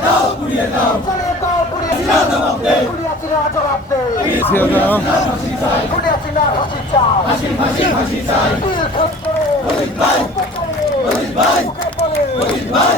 দাও পুড়িয়ে দাও চালিয়ে দাও পুড়িয়ে দাও জবাব দে পুড়িয়ে চিনা জবাব দে ফাঁসি চাই পুড়িয়ে চিনা ফাঁসি চাই ফাঁসি ফাঁসি ফাঁসি চাই দিল খোঁজ করে অজিত ভাই অজিত ভাই মুখে বলে অজিত ভাই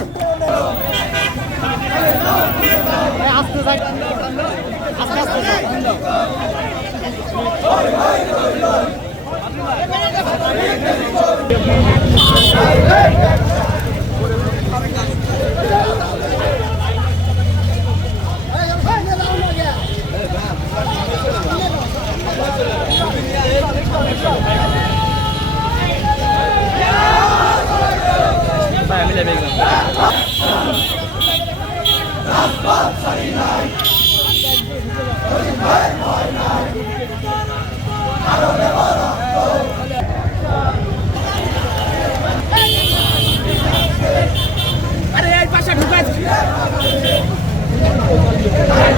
Yeah.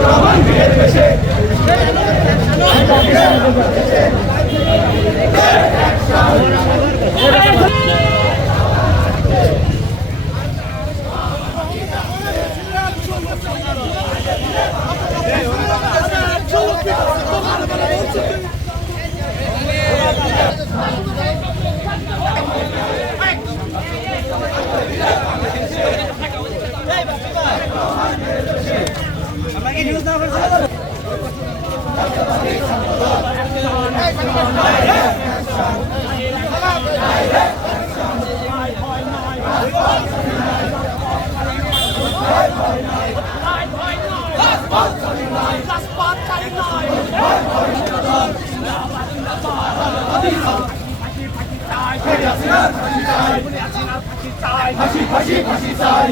ফাঁসি ফাঁসি ফাঁসি চাই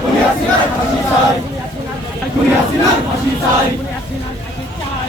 খুনি হাসিনার ফাঁসি চাই খুনি হাসিনার ফাঁসি চাই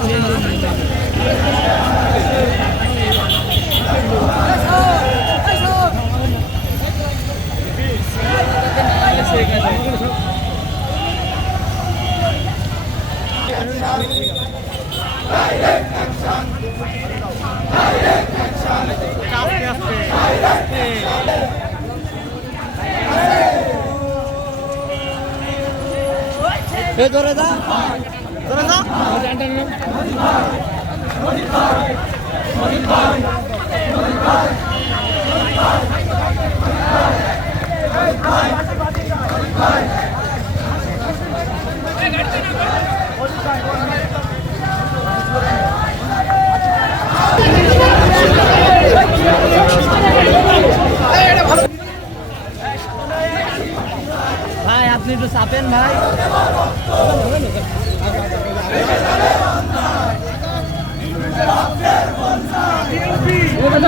জিয়া খালেদা জিয়া খালেদা জিয়া খালেদা ভাই আপনি একটু চাপেন ভাই। আহত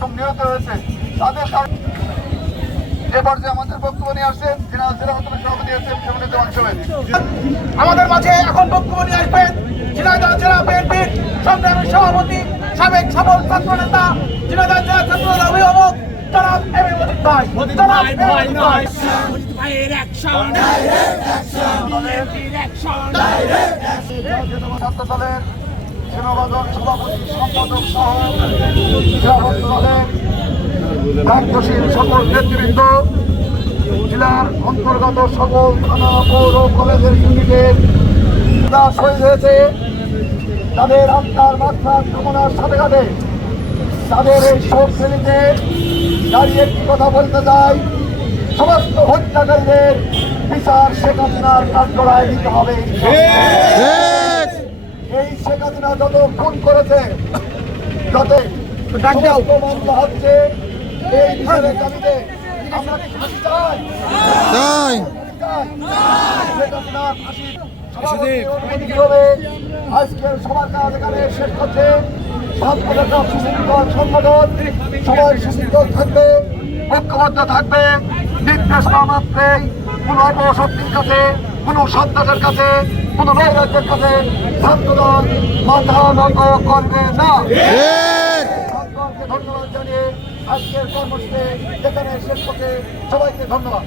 এবং নিহত হয়েছে। তাদের কারণ যে পর্যায়ে আমাদের বক্তব্য নিয়ে আসছেন জেনারেল জেলা হতমের সভাপতি আছেন সমন্বিত অঞ্চলের আমাদের মাঝে এখন বক্তব্য নিয়ে আসবেন ঝিনাইদহ জেলা বিএনপির সংগ্রামী সভাপতি সাবেক সফল ছাত্র নেতা ঝিনাইদহ জেলা ছাত্র অভিভাবক জনাব এম এ মজিদ ভাই। জনাব এম এ মজিদ ভাই। ছাত্র দলের সম্পাদক সহ দায়িত্বশীল সকল নেতৃবৃন্দ, জেলার অন্তর্গত সকল থানা, পৌর, কলেজের ইউনিটের যা শহীদ হয়েছে, তাদের আত্মার মাত্রার কামনার সাথে সাথে তাদের এই শোক শ্রেণীতে দাঁড়িয়ে একটি কথা বলতে চাই। সমস্ত হত্যাকারীদের বিচার শেখ হাসিনার কাঠগড়ায় দিতে হবে। এই শেখ হাসিনা যত খুন করেছে যত মামলা হচ্ছে এই বিচারের দাবিতে আমরা আজকের সবার কাজ এখানে শেষ করছে? সংগঠন সবাই সুশৃঙ্খল থাকবে ঐক্যবদ্ধ থাকবে নির্দেশ না মাত্রেই কোন অপশক্তির কাছে কোন সন্ত্রাসের কাছে কোন নৈরাজ্যের কাছে ছাত্রদল মাথা নত করবে না ধন্যবাদ জানিয়ে আজকের কর্মসূচি যেখানে শেষ করতে সবাইকে ধন্যবাদ।